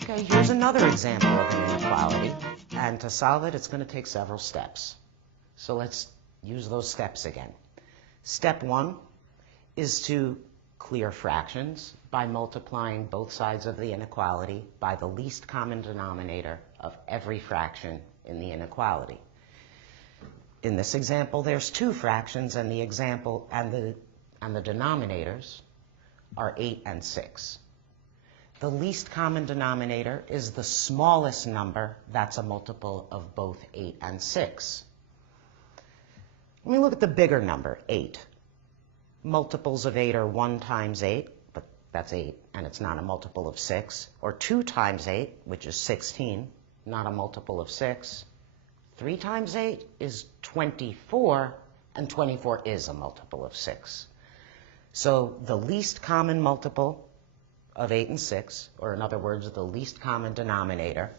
Okay, here's another example of an inequality, and to solve it, it's going to take several steps. So let's use those steps again. Step one is to clear fractions by multiplying both sides of the inequality by the least common denominator of every fraction in the inequality. In this example, there's two fractions, and the denominators are 8 and 6. The least common denominator is the smallest number that's a multiple of both 8 and 6. Let me look at the bigger number, 8. Multiples of 8 are 1 times 8, but that's 8, and it's not a multiple of 6. Or 2 times 8, which is 16, not a multiple of 6. 3 times 8 is 24, and 24 is a multiple of 6. So the least common multiple of 8 and 6, or in other words, the least common denominator,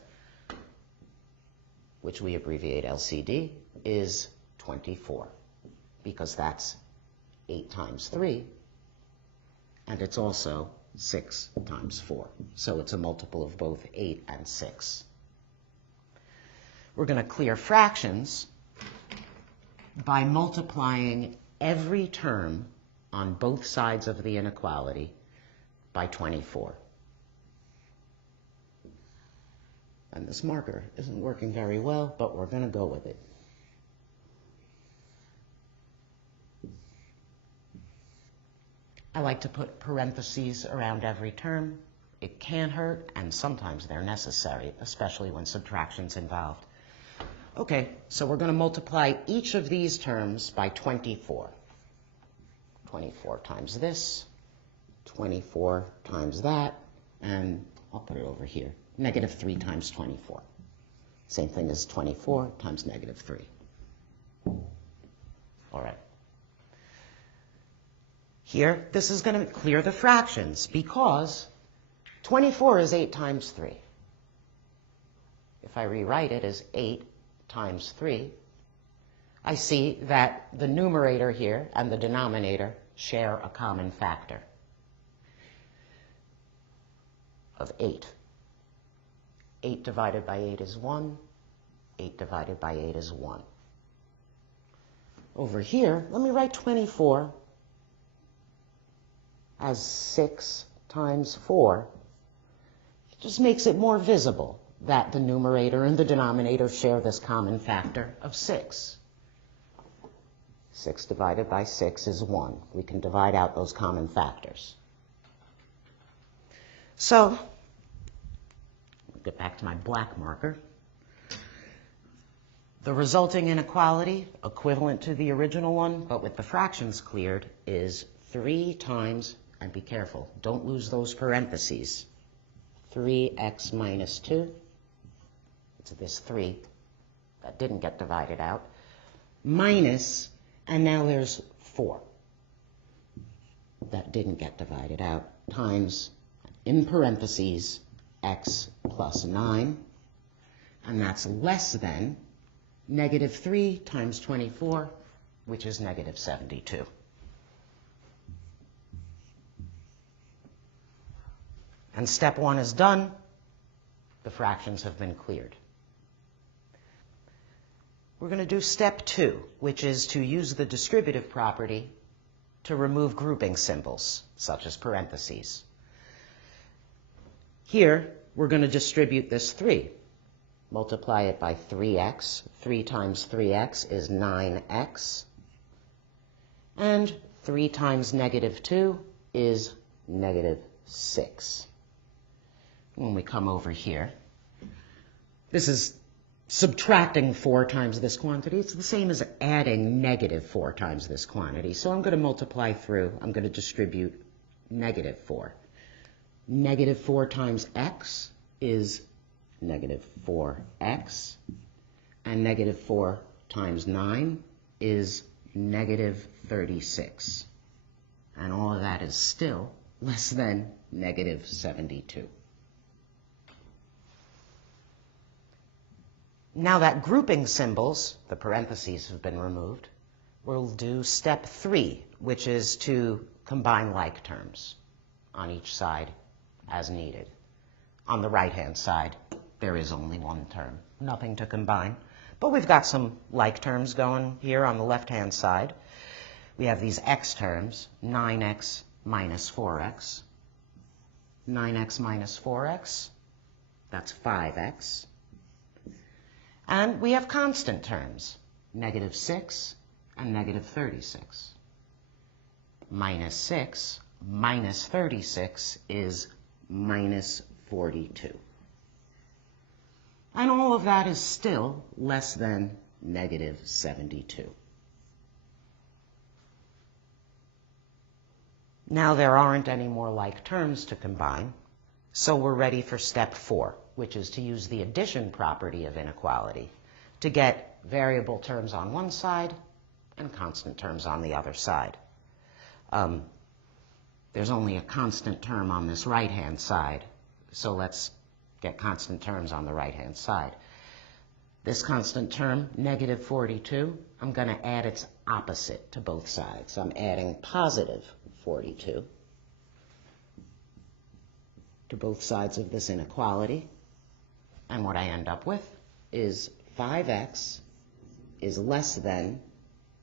which we abbreviate LCD, is 24, because that's 8 times 3, and it's also 6 times 4. So it's a multiple of both 8 and 6. We're going to clear fractions by multiplying every term on both sides of the inequality by 24. And this marker isn't working very well, but we're going to go with it. I like to put parentheses around every term. It can hurt, and sometimes they're necessary, especially when subtraction's involved. Okay, so we're going to multiply each of these terms by 24. 24 times this, 24 times that, and I'll put it over here, negative 3 times 24. Same thing as 24 times negative 3. All right. Here, this is going to clear the fractions because 24 is 8 times 3. If I rewrite it as 8 times 3, I see that the numerator here and the denominator share a common factor of 8. 8 divided by 8 is 1. 8 divided by 8 is 1. Over here, let me write 24 as 6 times 4. It just makes it more visible that the numerator and the denominator share this common factor of 6. 6 divided by 6 is 1. We can divide out those common factors. So, I'll get back to my black marker. The resulting inequality, equivalent to the original one, but with the fractions cleared, is 3 times, and be careful, don't lose those parentheses, 3x minus 2. It's this 3 that didn't get divided out, minus, and now there's 4 that didn't get divided out, times, in parentheses, x plus 9, and that's less than negative 3 times 24, which is negative 72. And step 1 is done. The fractions have been cleared. We're going to do step 2, which is to use the distributive property to remove grouping symbols, such as parentheses. Here, we're going to distribute this 3. Multiply it by 3x. 3 times 3x is 9x. And 3 times negative 2 is negative 6. When we come over here, this is subtracting 4 times this quantity. It's the same as adding negative 4 times this quantity. So I'm going to multiply through. I'm going to distribute negative 4. Negative 4 times x is negative 4x. And negative 4 times 9 is negative 36. And all of that is still less than negative 72. Now that grouping symbols, the parentheses have been removed, we'll do step 3, which is to combine like terms on each side as needed. On the right-hand side, there is only one term, nothing to combine. But we've got some like terms going here on the left-hand side. We have these x terms, 9x minus 4x. 9x minus 4x, that's 5x. And we have constant terms, negative 6 and negative 36. Minus 6 minus 36 is minus 42. And all of that is still less than negative 72. Now there aren't any more like terms to combine, so we're ready for step 4, which is to use the addition property of inequality to get variable terms on one side and constant terms on the other side. There's only a constant term on this right-hand side, so let's get constant terms on the right-hand side. This constant term, negative 42, I'm going to add its opposite to both sides. I'm adding positive 42 to both sides of this inequality. And what I end up with is 5x is less than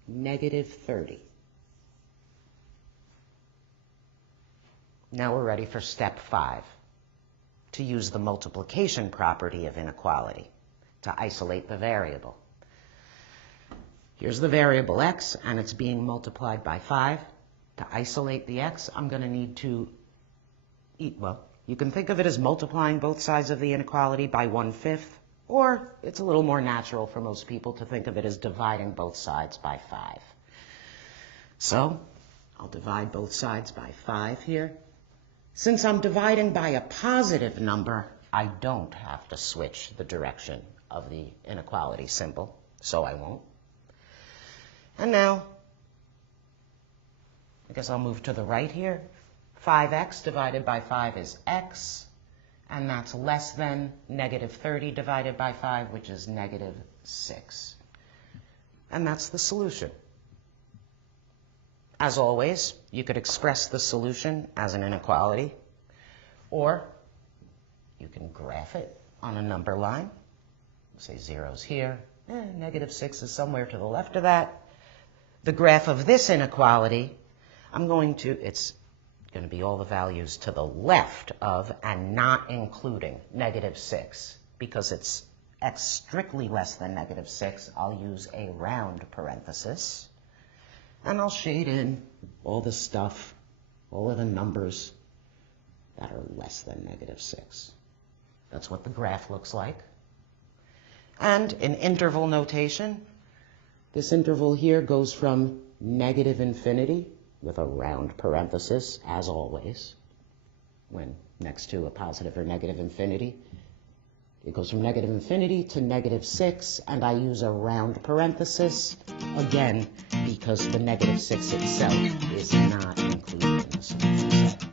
negative 30. Now we're ready for step 5, to use the multiplication property of inequality to isolate the variable. Here's the variable x, and it's being multiplied by 5. To isolate the x, I'm going to need to well, you can think of it as multiplying both sides of the inequality by 1/5, or it's a little more natural for most people to think of it as dividing both sides by 5. So I'll divide both sides by 5 here. Since I'm dividing by a positive number, I don't have to switch the direction of the inequality symbol, so I won't. And now, I guess I'll move to the right here. 5x divided by 5 is x, and that's less than negative 30 divided by 5, which is negative 6. And that's the solution. As always, you could express the solution as an inequality, or you can graph it on a number line. Say 0's here, negative 6 is somewhere to the left of that. The graph of this inequality, it's going to be all the values to the left of and not including negative 6. Because it's x strictly less than negative 6, I'll use a round parenthesis. And I'll shade in all the stuff, all of the numbers that are less than negative 6. That's what the graph looks like. And in interval notation, this interval here goes from negative infinity, with a round parenthesis, as always, when next to a positive or negative infinity. It goes from negative infinity to negative 6, and I use a round parenthesis, again, because the negative 6 itself is not included in the solution set.